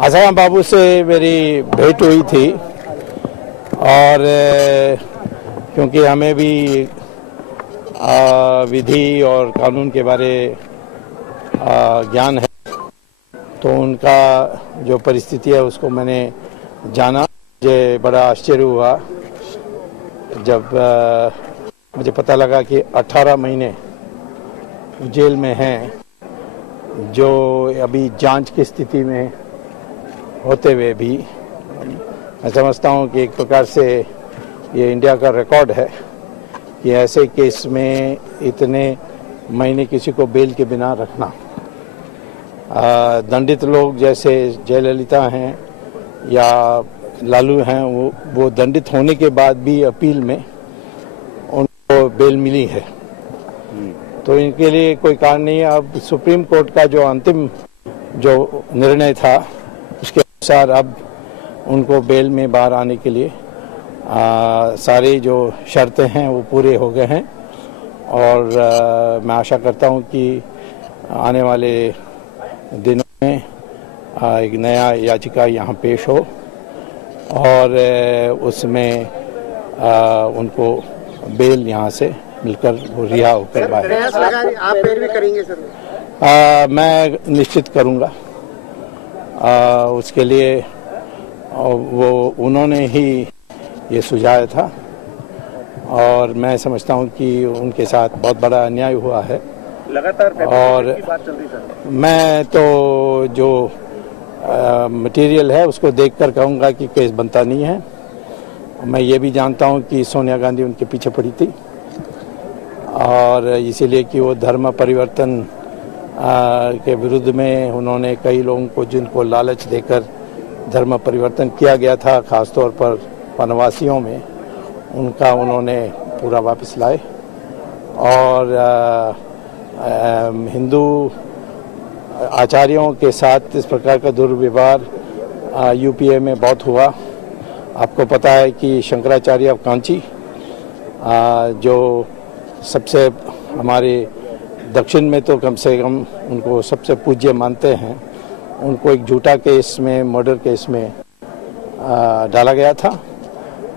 आसाराम बाबू से मेरी भेंट हुई थी और क्योंकि हमें भी विधि और कानून के बारे ज्ञान है, तो उनका जो परिस्थिति है उसको मैंने जाना। मुझे बड़ा आश्चर्य हुआ जब मुझे पता लगा कि 18 महीने जेल में हैं, जो अभी जांच की स्थिति में होते हुए भी मैं समझता हूँ कि एक प्रकार से ये इंडिया का रिकॉर्ड है कि ऐसे केस में इतने महीने किसी को बेल के बिना रखना। दंडित लोग जैसे जयललिता हैं या लालू हैं, वो दंडित होने के बाद भी अपील में उनको बेल मिली है, तो इनके लिए कोई कारण नहीं है। अब सुप्रीम कोर्ट का जो अंतिम जो निर्णय था उसके अनुसार अब उनको बेल में बाहर आने के लिए सारी जो शर्तें हैं वो पूरे हो गए हैं और मैं आशा करता हूं कि आने वाले दिनों में एक नया याचिका यहाँ पेश हो और उसमें उनको बेल यहाँ से मिलकर वो रिहा होकर बाहर। आप पैरवी करेंगे सर? मैं निश्चित करूँगा। उसके लिए वो उन्होंने ही ये सुझाया था और मैं समझता हूँ कि उनके साथ बहुत बड़ा अन्याय हुआ है। लगातार और की बात चल रही सर। मैं तो जो मटेरियल है उसको देखकर कहूँगा कि केस बनता नहीं है। मैं ये भी जानता हूँ कि सोनिया गांधी उनके पीछे पड़ी थी और इसीलिए कि वो धर्म परिवर्तन के विरुद्ध में उन्होंने कई लोगों को, जिनको लालच देकर धर्म परिवर्तन किया गया था, खासतौर पर वनवासियों में, उनका उन्होंने पूरा वापस लाए। और हिंदू आचार्यों के साथ इस प्रकार का दुर्व्यवहार यूपीए में बहुत हुआ। आपको पता है कि शंकराचार्य ऑफ कांची, जो सबसे हमारे दक्षिण में तो कम से कम उनको सबसे पूज्य मानते हैं, उनको एक झूठा केस में, मर्डर केस में डाला गया था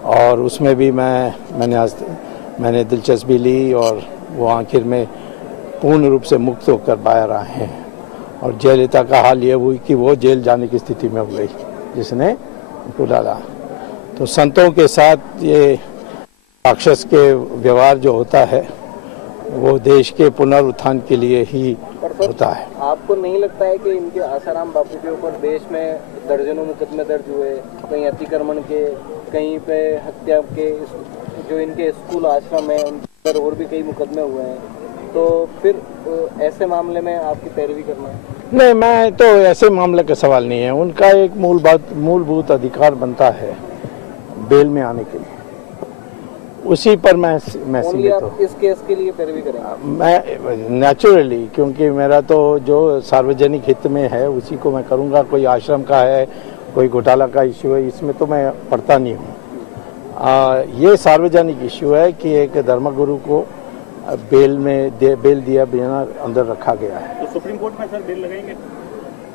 और उसमें भी मैंने दिलचस्पी ली और वो आखिर में पूर्ण रूप से मुक्त होकर बाहर आए हैं। और जयललिता का हाल ये हुई कि वो जेल जाने की स्थिति में हो गई जिसने उनको डाला। तो संतों के साथ ये राक्षस के व्यवहार जो होता है वो देश के पुनरुत्थान के लिए ही होता है। आपको नहीं लगता है कि इनके आसाराम बापू के ऊपर देश में दर्जनों मुकदमे दर्ज हुए, कहीं अतिक्रमण के, कहीं पे हत्या के, जो इनके स्कूल आश्रम है उन पर और भी कई मुकदमे हुए हैं, तो फिर ऐसे मामले में आपकी पैरवी करना है? नहीं, मैं तो ऐसे मामले का सवाल नहीं है। उनका एक मूलभूत अधिकार बनता है बेल में आने के लिए, उसी पर मैं सीमित हूँ। इस केस के लिए पैरवी करेंगे? मैं नेचुरली, क्योंकि मेरा तो जो सार्वजनिक हित में है उसी को मैं करूँगा। कोई आश्रम का है, कोई घोटाला का इश्यू है, इसमें तो मैं पढ़ता नहीं हूँ। ये सार्वजनिक इश्यू है कि एक धर्मगुरु को बेल दिया बिना अंदर रखा गया है। तो सुप्रीम कोर्ट में सर बेल लगाएंगे?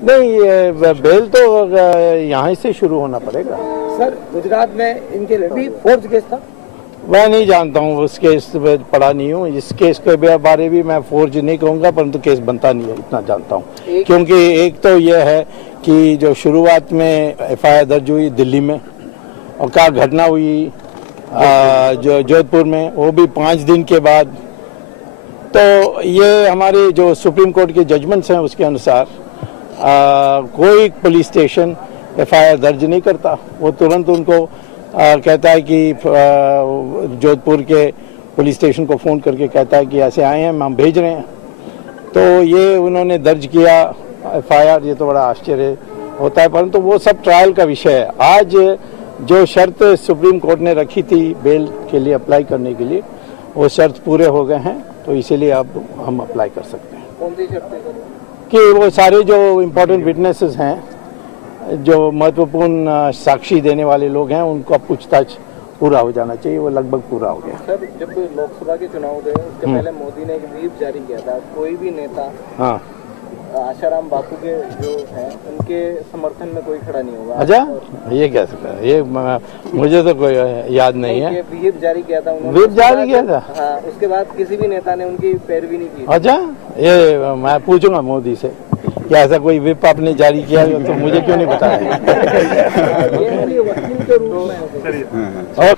नहीं, ये बेल तो यहाँ से शुरू होना पड़ेगा। सर, गुजरात में इनके भी फोर्ज केस था? मैं नहीं जानता हूँ, उस केस में पढ़ा नहीं हूँ। इस केस के बारे भी मैं फोर्ज नहीं कहूँगा, परंतु केस बनता नहीं है, इतना जानता हूँ। क्योंकि एक तो यह है कि जो शुरुआत में एफआईआर दर्ज हुई दिल्ली में और क्या घटना हुई जो जोधपुर में, वो भी 5 दिन के बाद। तो ये हमारे जो सुप्रीम कोर्ट के जजमेंट्स हैं उसके अनुसार कोई पुलिस स्टेशन एफआईआर दर्ज नहीं करता। वो तुरंत उनको कहता है कि जोधपुर के पुलिस स्टेशन को फ़ोन करके कहता है कि ऐसे आए हैं, हम भेज रहे हैं। तो ये उन्होंने दर्ज किया एफआईआर, ये तो बड़ा आश्चर्य होता है, परंतु वो सब ट्रायल का विषय है। आज जो शर्त सुप्रीम कोर्ट ने रखी थी बेल के लिए अप्लाई करने के लिए, वो शर्त पूरे हो गए हैं, तो इसीलिए अब हम अप्लाई कर सकते हैं। कौन सी शर्तें? कि वो सारे जो इम्पोर्टेंट विटनेसेस हैं, जो महत्वपूर्ण साक्षी देने वाले लोग हैं, उनका पूछताछ पूरा हो जाना चाहिए। वो लगभग पूरा हो गया। सर, जब लोकसभा के चुनाव थे उसके पहले मोदी ने एक व्हीप जारी किया था, कोई भी नेता आशाराम बापू के जो हैं उनके समर्थन में कोई खड़ा नहीं होगा। अच्छा, ये क्या सकता है, ये मुझे तो कोई याद नहीं है। ये व्हिप जारी किया था उन्होंने। व्हिप जारी किया था? हाँ, उसके बाद किसी भी नेता ने उनकी पैरवी नहीं की। अच्छा, ये मैं पूछूंगा मोदी से क्या ऐसा कोई व्हिप आपने जारी किया है, तो मुझे क्यों नहीं बताया। ये वकील के रूप में और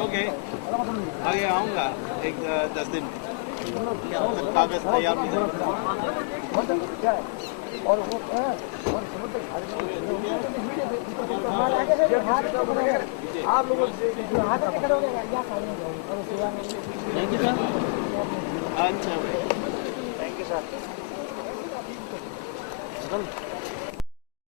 ओके, आगे आऊँगा एक 10 दिन। कागज तैयार नहीं आप लोग अच्छा, थैंक यू सर।